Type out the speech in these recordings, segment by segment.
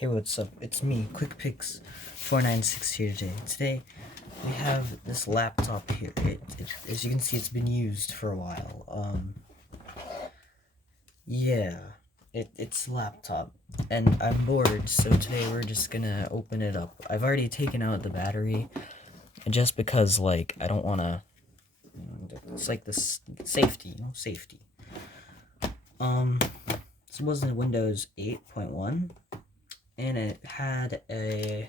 Hey, what's up? It's me, QuickPix496 here today. Today, we have this laptop here. As you can see, it's been used for a while. Yeah, it's a laptop, and I'm bored, so today we're just gonna open it up. I've already taken out the battery, just because, like, I don't wanna, it's like this safety, safety. This was in Windows 8.1. And it had it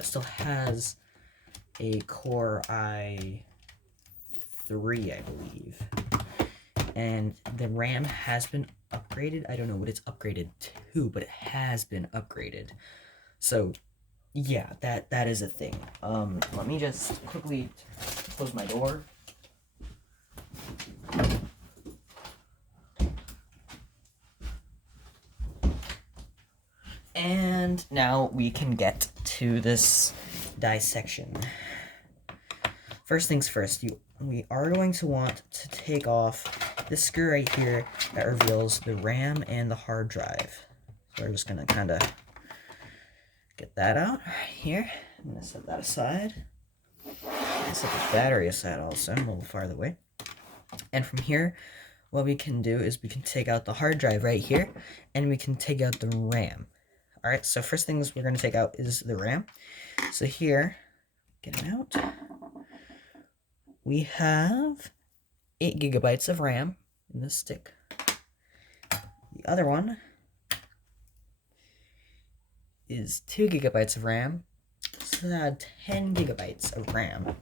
still has a Core i3, I believe. And the RAM has been upgraded. I don't know what it's upgraded to, but it has been upgraded. So, yeah, that is a thing. Let me just quickly close my door. And now we can get to this dissection. First things first, we are going to want to take off this screw right here that reveals the RAM and the hard drive. So we're just going to kind of get that out right here. I'm going to set that aside. And set the battery aside also, a little farther away. And from here, what we can do is we can take out the hard drive right here, and we can take out the RAM. Alright, so first things we're going to take out is the RAM. So here, get it out. We have 8 gigabytes of RAM in this stick. The other one is 2 gigabytes of RAM. So that 10 gigabytes of RAM.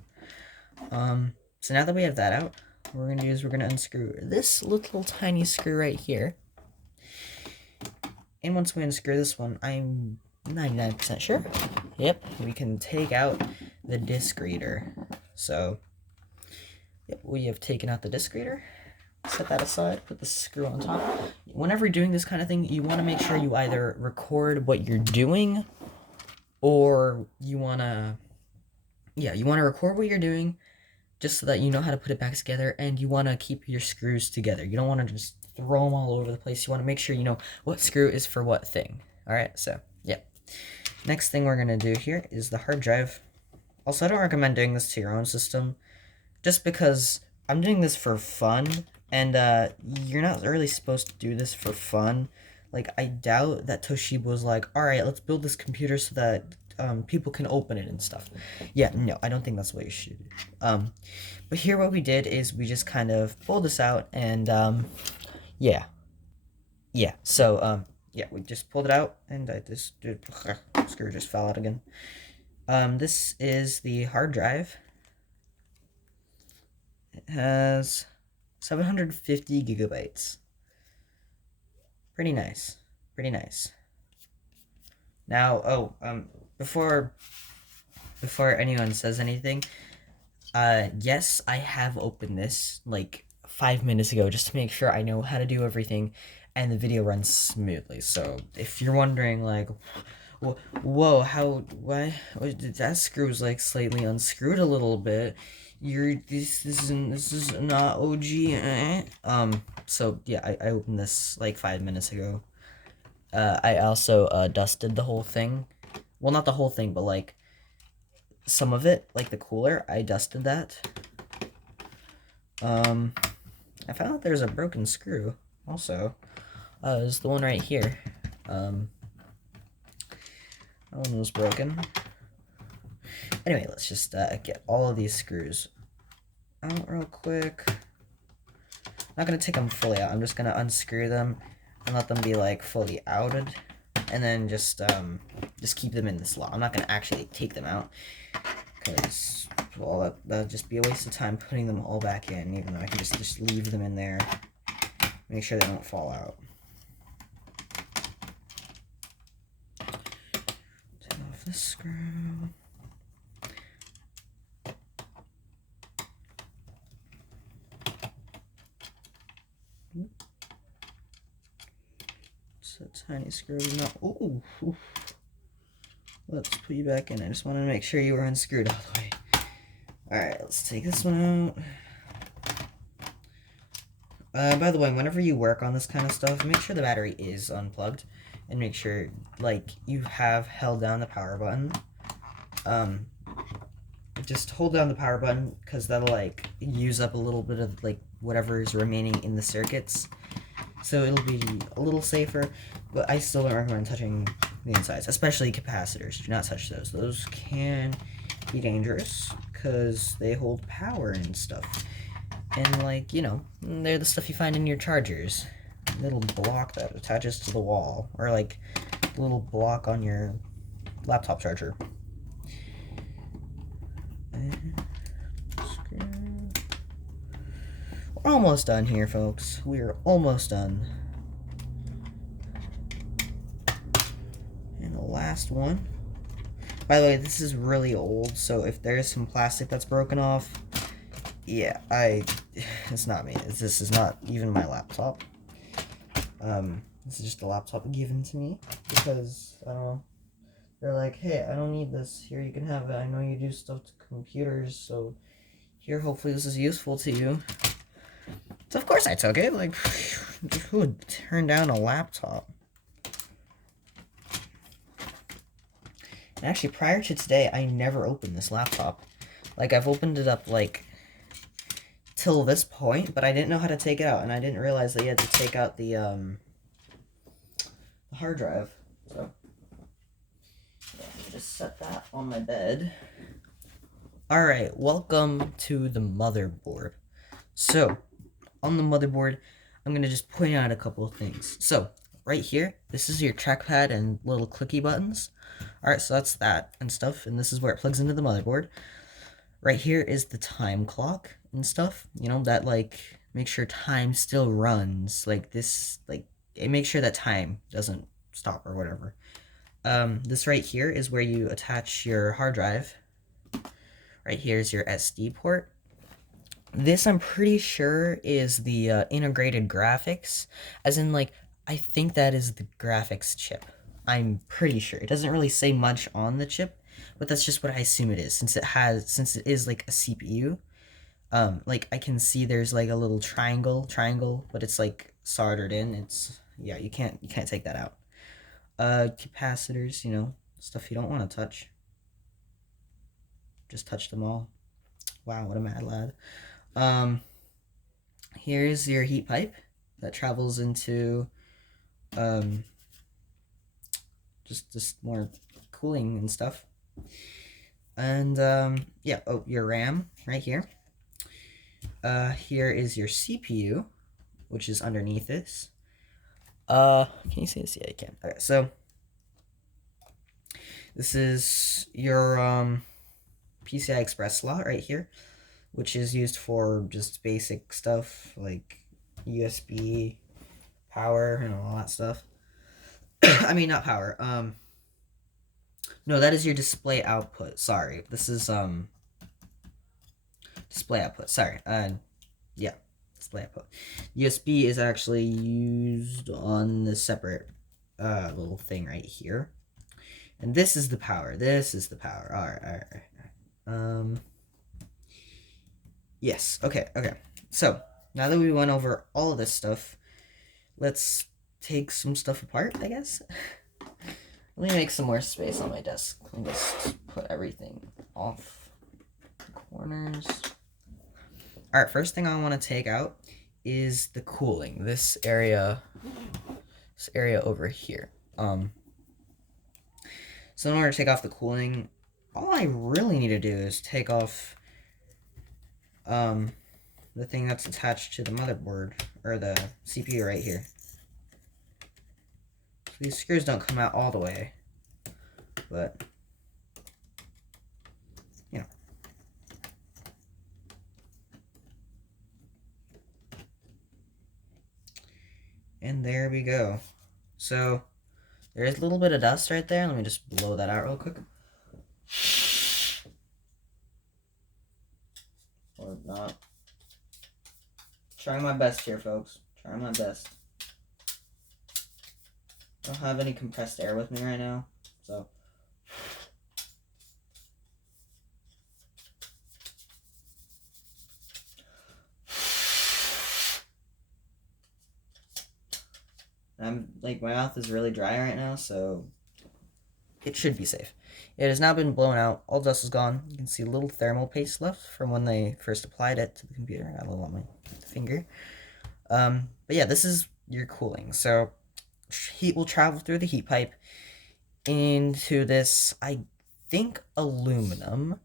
So now that we have that out, what we're going to do is we're going to unscrew this little tiny screw right here. And once we unscrew this one, I'm 99% sure. Yep, we can take out the disk reader. So, yep, we have taken out the disk reader. Set that aside, put the screw on top. Whenever you're doing this kind of thing, you want to make sure you either record what you're doing, or you want to record what you're doing, just so that you know how to put it back together, and you want to keep your screws together. You don't want to just throw them all over the place. You want to make sure you know what screw is for what thing. Alright, so, yeah. Next thing we're going to do here is the hard drive. Also, I don't recommend doing this to your own system, just because I'm doing this for fun, and you're not really supposed to do this for fun. Like, I doubt that Toshiba was like, alright, let's build this computer so that people can open it and stuff. Yeah, no, I don't think that's what you should do. But here what we did is we just kind of pulled this out, and yeah, so yeah, we just pulled it out, and this screw just fell out again. This is the hard drive. It has 750 gigabytes. Pretty nice. Now, before anyone says anything, yes, I have opened this like 5 minutes ago just to make sure I know how to do everything and the video runs smoothly. So if you're wondering, like, whoa, why that screw is like slightly unscrewed a little bit, this is not OG. So yeah, I opened this like 5 minutes ago. I also dusted the whole thing. Well, not the whole thing, but like some of it, like the cooler, I dusted that. I found out there's a broken screw also. It's the one right here. That one was broken. Anyway, let's just get all of these screws out real quick. I'm not gonna take them fully out. I'm just gonna unscrew them and let them be like fully outed, and then just keep them in the slot. I'm not gonna actually take them out, because, well, that'd just be a waste of time putting them all back in, even though I can just leave them in there, make sure they don't fall out. Take off this screw. It's a tiny screw. Ooh. Let's put you back in. I just wanted to make sure you were unscrewed all the way. Alright, let's take this one out. By the way, whenever you work on this kind of stuff, make sure the battery is unplugged. and make sure like you have held down the power button. Just hold down the power button because that'll like use up a little bit of like whatever is remaining in the circuits, so it'll be a little safer. But I still don't recommend touching the insides, especially capacitors. Do not touch those. Those can be dangerous because they hold power and stuff, and like, you know, they're the stuff you find in your chargers. Little block that attaches to the wall, or like a little block on your laptop charger. We're almost done here, folks. We're almost done. And the last one. By the way, this is really old, so if there's some plastic that's broken off, yeah, it's not me. This is not even my laptop. This is just a laptop given to me because, they're like, hey, I don't need this. Here, you can have it. I know you do stuff to computers, so here, hopefully this is useful to you. So of course I took it. Like, who would turn down a laptop? And actually, prior to today, I never opened this laptop. Like, I've opened it up, like, till this point, but I didn't know how to take it out, and I didn't realize that you had to take out the hard drive. So, yeah, let me just set that on my bed. Alright, welcome to the motherboard. So, on the motherboard, I'm going to just point out a couple of things. So, right here, this is your trackpad and little clicky buttons. Alright, so that's that and stuff, and this is where it plugs into the motherboard. Right here is the time clock and stuff, you know, that, like, makes sure time still runs. Like, this, like, it makes sure that time doesn't stop or whatever. This right here is where you attach your hard drive. Right here is your SD port. This, I'm pretty sure, is the integrated graphics, as in, like, I think that is the graphics chip. I'm pretty sure. It doesn't really say much on the chip, but that's just what I assume it is, since it is, like, a CPU. Like, I can see there's, like, a little triangle, but it's, like, soldered in. It's, yeah, you can't take that out. Capacitors, you know, stuff you don't want to touch. Just touch them all. Wow, what a mad lad. Here's your heat pipe that travels into just more cooling and stuff. And yeah, oh, your RAM right here. Here is your CPU, which is underneath this. Can you see this? Yeah, you can. Okay, so this is your PCI Express slot right here, which is used for just basic stuff like USB, power, and all that stuff. I mean, not power. No, that is your display output. Sorry, this is display output. Sorry. Yeah, display output. USB is actually used on the separate little thing right here, and this is the power. This is the power. All right. Yes. Okay. So now that we went over all of this stuff, let's take some stuff apart, I guess. Let me make some more space on my desk. Let me just put everything off the corners. All right, first thing I want to take out is the cooling. This area over here. So in order to take off the cooling, all I really need to do is take off the thing that's attached to the motherboard, or the CPU right here. So these screws don't come out all the way, but, you know. And there we go. So, there's a little bit of dust right there. Let me just blow that out real quick. Or not. Trying my best here, folks. Trying my best. I don't have any compressed air with me right now, so. I'm like, my mouth is really dry right now, so it should be safe. It has now been blown out. All dust is gone. You can see a little thermal paste left from when they first applied it to the computer. I got a little on my finger. But yeah, this is your cooling. So heat will travel through the heat pipe into this, I think, aluminum,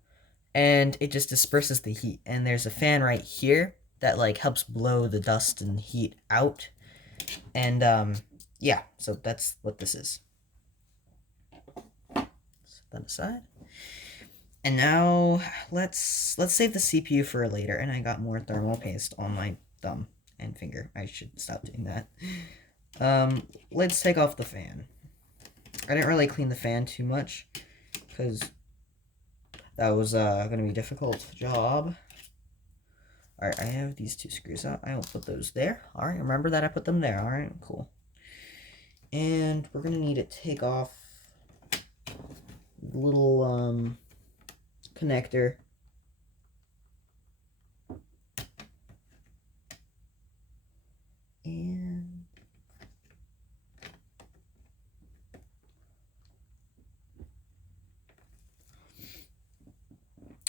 and it just disperses the heat. And there's a fan right here that like helps blow the dust and heat out. And yeah, so that's what this is. Set that aside. And now let's save the CPU for later. And I got more thermal paste on my thumb and finger. I should stop doing that. Let's take off the fan. I didn't really clean the fan too much because that was going to be a difficult job. Alright, I have these two screws out. I will put those there. Alright, remember that I put them there. Alright, cool. And we're going to need to take off the little connector. And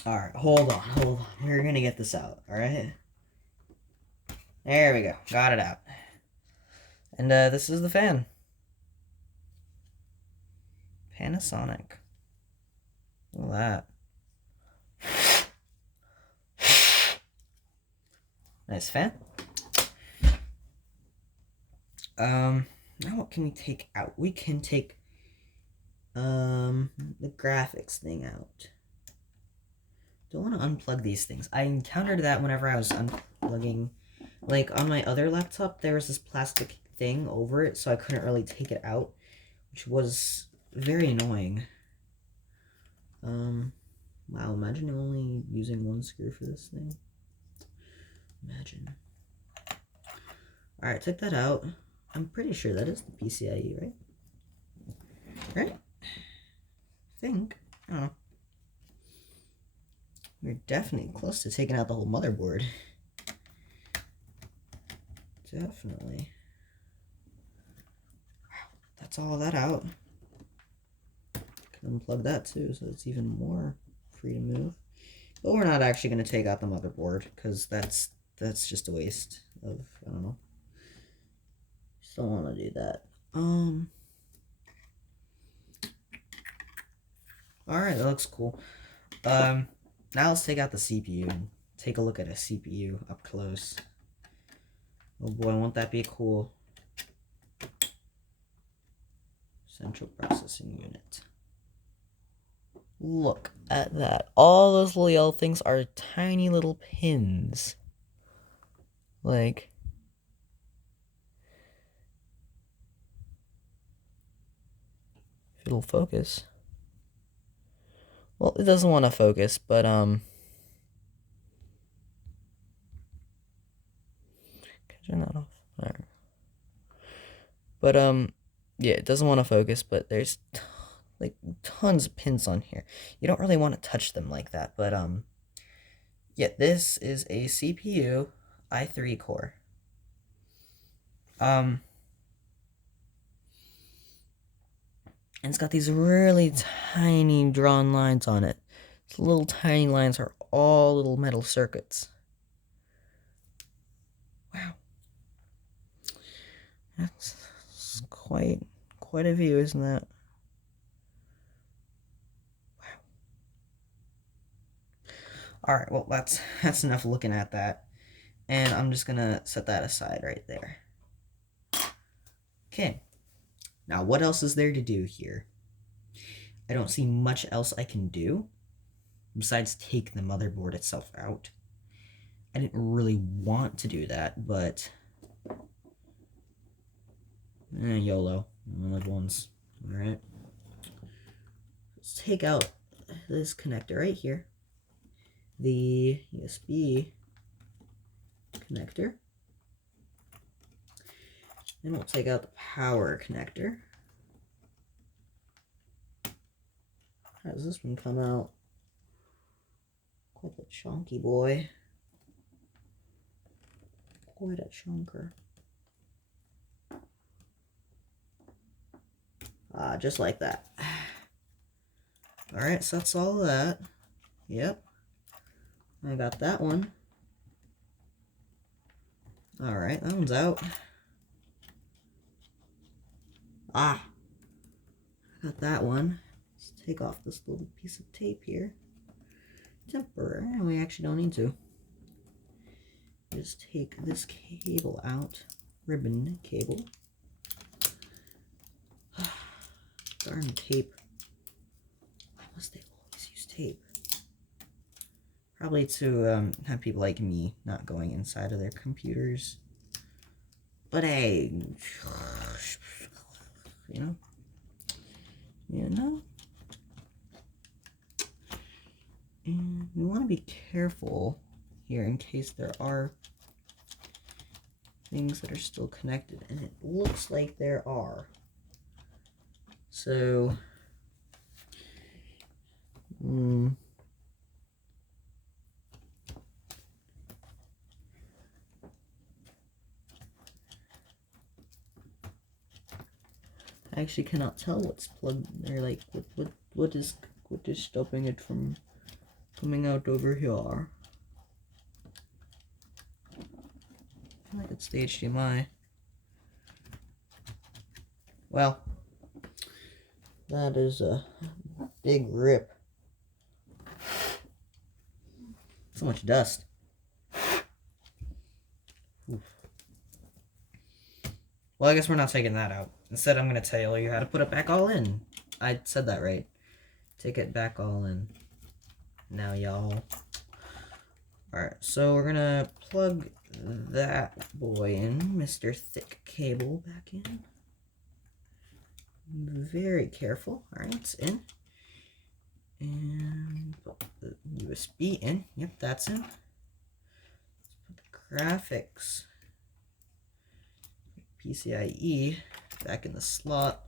alright, hold on. We're going to get this out, alright? There we go. Got it out. And this is the fan. Panasonic. Look at that. Nice fan. Now what can we take out? We can take the graphics thing out. Don't want to unplug these things. I encountered that whenever I was unplugging, like on my other laptop, there was this plastic thing over it, so I couldn't really take it out, which was very annoying. Wow, imagine only using one screw for this thing. Imagine. Alright, took that out. I'm pretty sure that is the PCIe, right? Right? I think. I don't know. We're definitely close to taking out the whole motherboard. Definitely. Wow, that's all of that out. Can unplug that too, so it's even more free to move. But we're not actually going to take out the motherboard, because that's just a waste of, I don't know. Just don't want to do that. Alright, that looks cool. Now let's take out the CPU and take a look at a CPU up close. Oh boy, won't that be cool. Central Processing Unit. Look at that. All those little yellow things are tiny little pins. Like, if it'll focus. Well, it doesn't want to focus, but can I turn that off? Alright. But yeah, it doesn't want to focus, but there's like tons of pins on here. You don't really want to touch them like that, but yeah, this is a CPU i3 core. And it's got these really tiny drawn lines on it. These little tiny lines are all little metal circuits. Wow. That's quite a view, isn't that? Wow. Alright, well that's enough looking at that. And I'm just gonna set that aside right there. Okay. Now, what else is there to do here? I don't see much else I can do besides take the motherboard itself out. I didn't really want to do that, but YOLO. I only live once. Alright. Let's take out this connector right here. The USB connector. Then we'll take out the power connector. How does this one come out? Quite a chunky boy. Quite a chunker. Just like that. Alright, so that's all that. Yep. I got that one. Alright, that one's out. I got that one. Let's take off this little piece of tape here. Temporary. We actually don't need to. Just take this cable out. Ribbon cable. Darn tape. Why must they always use tape? Probably to have people like me not going inside of their computers. But hey, you know? And we want to be careful here in case there are things that are still connected, and it looks like there are. So, I actually cannot tell what's plugged, or like what is stopping it from coming out over here. I feel like it's the HDMI. Well, that is a big rip. So much dust. Oof. Well, I guess we're not taking that out. Instead, I'm going to tell you how to put it back all in. I said that right. Take it back all in. Now, y'all. Alright, so we're going to plug that boy in. Mr. Thick Cable back in. Very careful. Alright, it's in. And put the USB in. Yep, that's in. Let's put the graphics PCIe back in the slot.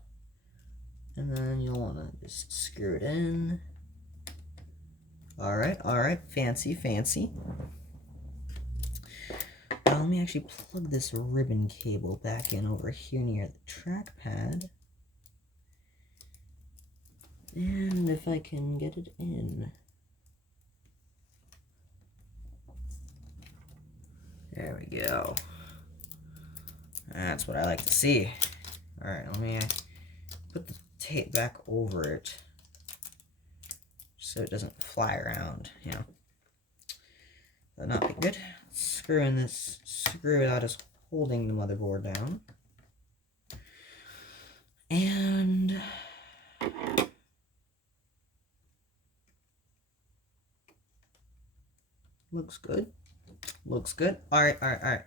And then you'll want to just screw it in. Alright, fancy. Now let me actually plug this ribbon cable back in over here near the trackpad. And if I can get it in. There we go. That's what I like to see. Alright, let me put the tape back over it so it doesn't fly around, you know. That'd not be good. Screw in this screw without us holding the motherboard down. And looks good. Looks good. Alright. Let's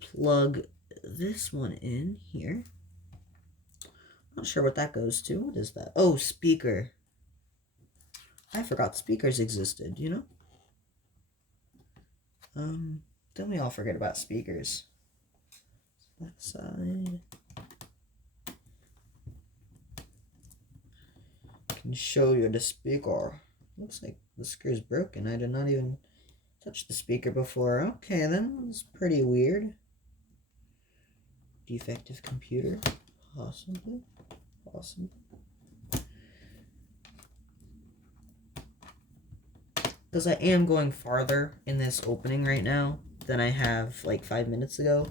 plug this one in here. Not sure what that goes to. What is that? Oh, speaker. I forgot speakers existed, you know? Don't we all forget about speakers? That side. Can show you the speaker. Looks like the screw's broken. I did not even touch the speaker before. Okay, then. It's pretty weird. Defective computer. Possibly. Because I am going farther in this opening right now than I have like 5 minutes ago.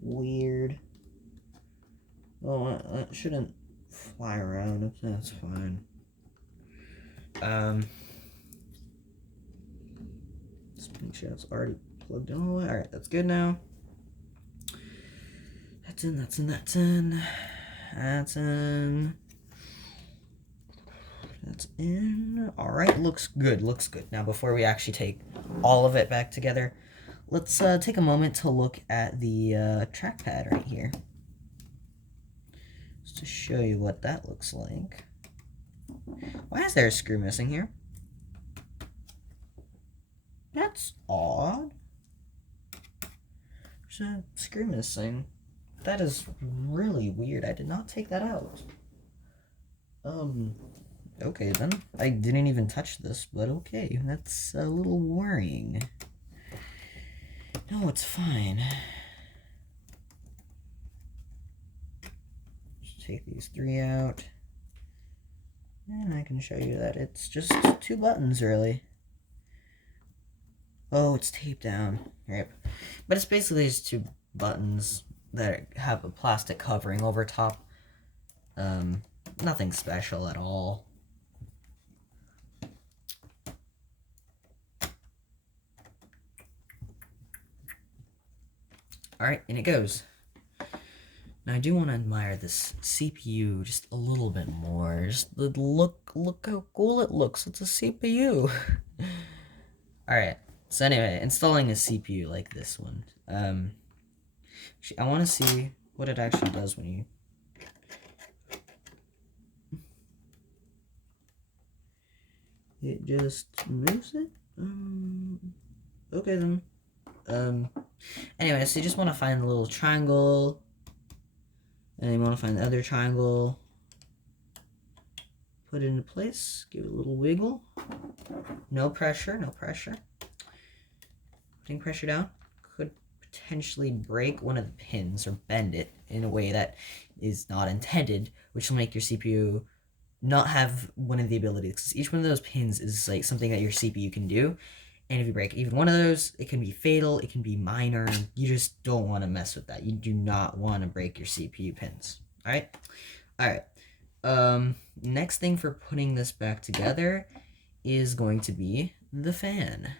Weird. Oh, it shouldn't fly around. That's fine. Just make sure it's already plugged in all the way. Alright, that's good now. That's in. Alright, looks good. Now, before we actually take all of it back together, let's take a moment to look at the trackpad right here. Just to show you what that looks like. Why is there a screw missing here? That's odd. There's a screw missing. That is really weird. I did not take that out. Okay then. I didn't even touch this, but okay. That's a little worrying. No, it's fine. Just take these 3 out. And I can show you that it's just 2 buttons, really. Oh, it's taped down. Yep. But it's basically just 2 buttons that have a plastic covering over top. Nothing special at all. Alright, and it goes. Now I do want to admire this CPU just a little bit more. Just look how cool it looks. It's a CPU. Alright, so anyway, installing a CPU like this one. I want to see what it actually does when you... It just moves it? Okay then. Anyway, so you just want to find the little triangle, and then you want to find the other triangle, put it into place, give it a little wiggle. No pressure, no pressure. Putting pressure down could potentially break one of the pins or bend it in a way that is not intended, which will make your CPU not have one of the abilities, because each one of those pins is like something that your CPU can do. And if you break even one of those, it can be fatal, it can be minor. You just don't want to mess with that. You do not want to break your CPU pins. Alright? Alright. Next thing for putting this back together is going to be the fan.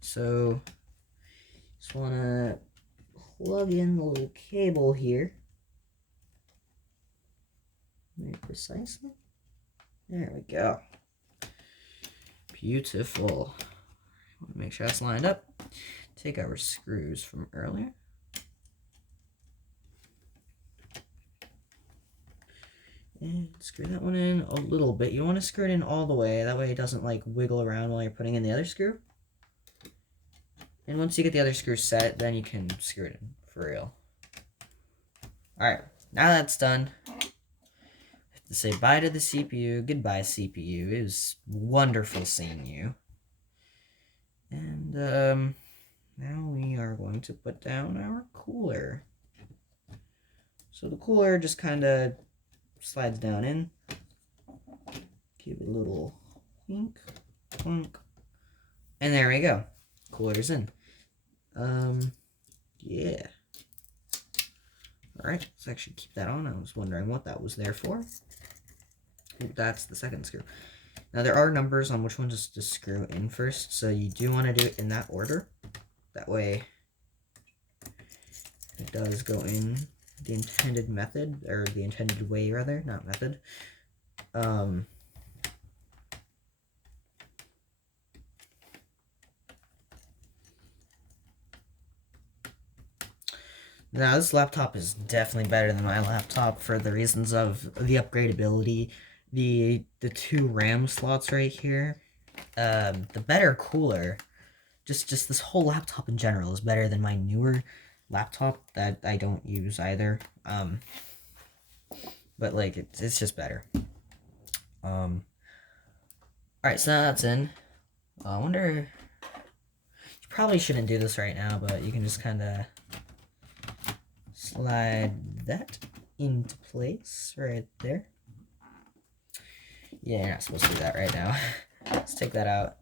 So, just want to plug in the little cable here. Very precisely. There we go. Beautiful. Make sure that's lined up. Take our screws from earlier. And screw that one in a little bit. You don't want to screw it in all the way. That way it doesn't like wiggle around while you're putting in the other screw. And once you get the other screw set, then you can screw it in for real. Alright, now that's done. I have to say bye to the CPU. Goodbye, CPU. It was wonderful seeing you. And, now we are going to put down our cooler. So the cooler just kind of slides down in. Give it a little wink, clunk. And there we go. Cooler's in. Yeah. Alright, let's actually keep that on. I was wondering what that was there for. That's the second screw. Now there are numbers on which one to screw in first, so you do want to do it in that order. That way it does go in the intended method, or the intended way rather, not method. Now this laptop is definitely better than my laptop for the reasons of the upgradability, the 2 RAM slots right here, the better cooler. Just this whole laptop in general is better than my newer laptop that I don't use either. But like it's just better. Alright, so now that's in. I wonder, you probably shouldn't do this right now, but you can just kind of slide that into place right there. Yeah, you're not supposed to do that right now. Let's take that out.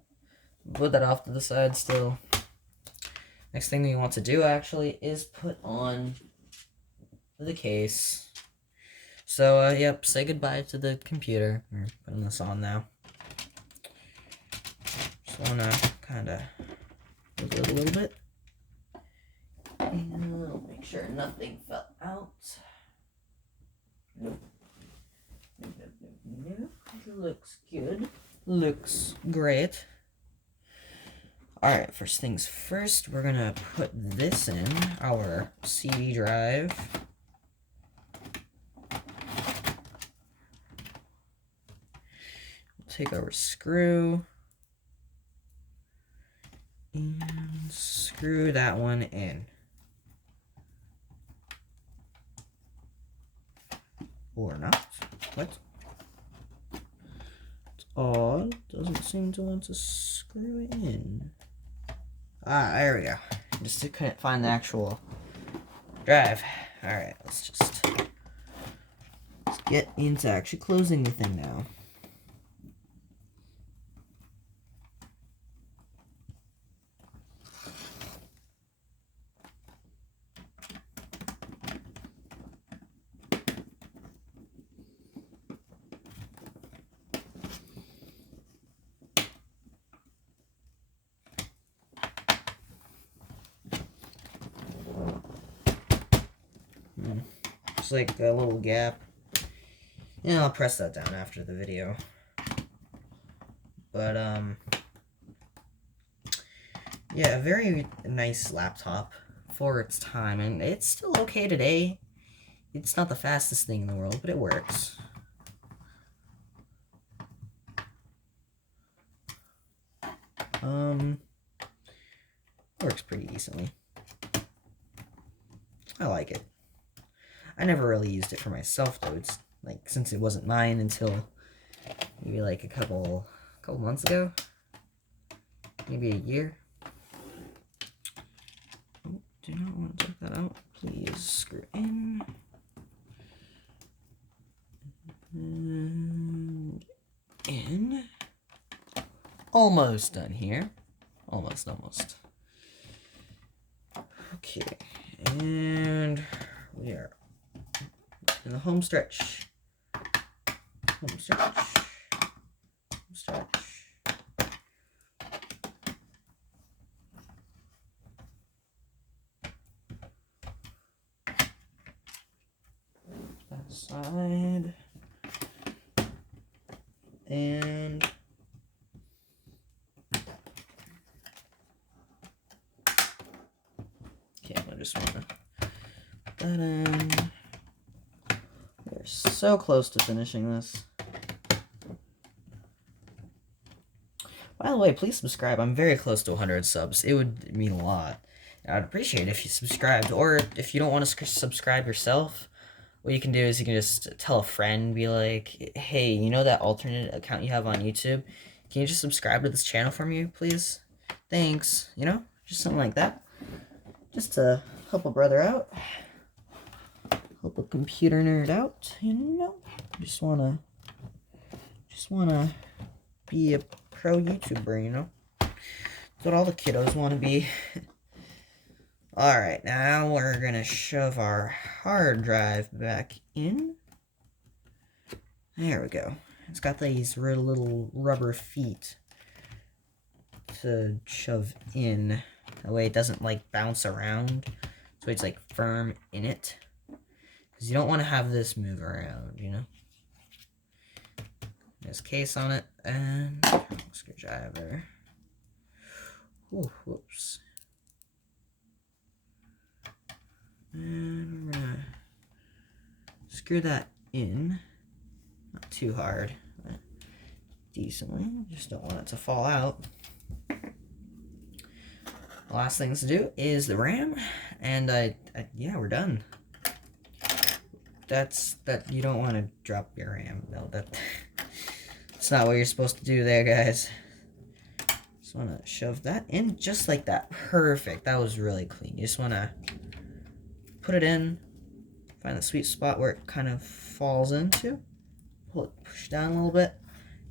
Put that off to the side still. Next thing we want to do actually is put on the case. So, yep, say goodbye to the computer. We're putting this on now. Just want to kind of wiggle it a little bit. And I'll make sure nothing fell out. Nope. Nope. Looks good. Looks great. Alright, first things first, we're gonna put this in our CD drive. Take our screw and screw that one in. Or not. What? Let's odd. Doesn't seem to want to screw in. Ah, there we go. Just couldn't find the actual drive. Alright, let's get into actually closing the thing now. Just like a little gap. Yeah, I'll press that down after the video. But, yeah, a very nice laptop for its time, and it's still okay today. It's not the fastest thing in the world, but it works. Works pretty decently. I like it. I never really used it for myself, though. It's like, since it wasn't mine until maybe like a couple months ago, maybe a year. Oh, do not want to take that out. Please screw in. And in. Almost done here. Almost. Okay, and we are in the home stretch. That side. And okay, I just want to put that in. We're so close to finishing this. By the way, please subscribe. I'm very close to 100 subs. It would mean a lot. I'd appreciate it if you subscribed. Or if you don't want to subscribe yourself, what you can do is you can just tell a friend, be like, hey, you know that alternate account you have on YouTube? Can you just subscribe to this channel for me, please? Thanks. You know? Just something like that. Just to help a brother out. Help a computer nerd out, you know? Just wanna be a pro YouTuber, you know? That's what all the kiddos want to be. Alright, now we're gonna shove our hard drive back in. There we go. It's got these little rubber feet to shove in. That way it doesn't like bounce around. So it's like firm in it. Because you don't want to have this move around, you know? There's case on it, and screwdriver. Ooh, whoops. And we're gonna screw that in. Not too hard, but decently. Just don't want it to fall out. The last thing to do is the RAM, and yeah, we're done. You don't want to drop your RAM. No, that's not what you're supposed to do there, guys. Just want to shove that in just like that. Perfect. That was really clean. You just want to put it in, find the sweet spot where it kind of falls into, pull it, push down a little bit,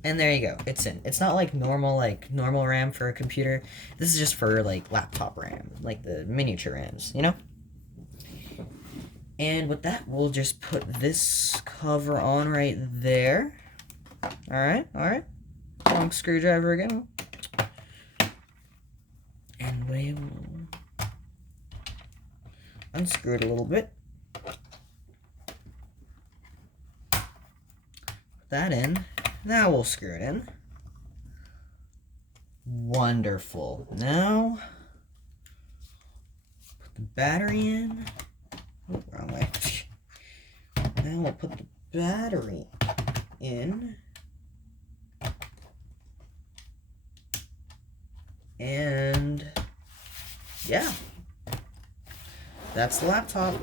and there you go. It's in. It's not like normal RAM for a computer. This is just for like laptop RAM, like the miniature RAMs, you know? And with that, we'll just put this cover on right there. Alright. Long screwdriver again. And we will unscrew it a little bit. Put that in. Now we'll screw it in. Wonderful. Now, put the battery in. Oh, wrong way. Now we'll put the battery in. And yeah, that's the laptop.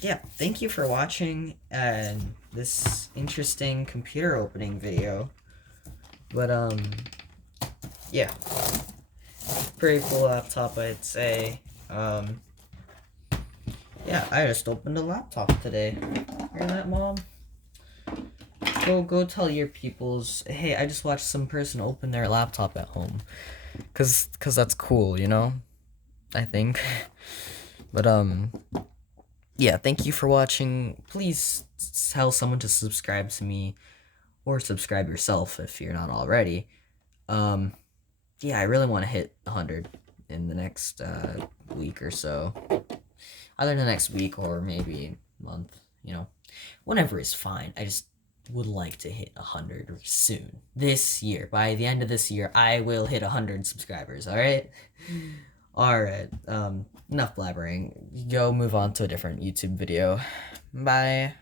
Yeah, yeah, thank you for watching this interesting computer opening video. But yeah, pretty cool laptop, I'd say. Yeah, I just opened a laptop today. Hear that, Mom? Go tell your peoples, hey, I just watched some person open their laptop at home. Cause that's cool, you know? I think. But yeah, thank you for watching. Please tell someone to subscribe to me, or subscribe yourself if you're not already. Yeah, I really want to hit 100 in the next week or so. Either the next week or maybe month, you know. Whenever is fine. I just would like to hit 100 soon. This year. By the end of this year, I will hit 100 subscribers, alright? Alright, enough blabbering. Go move on to a different YouTube video. Bye.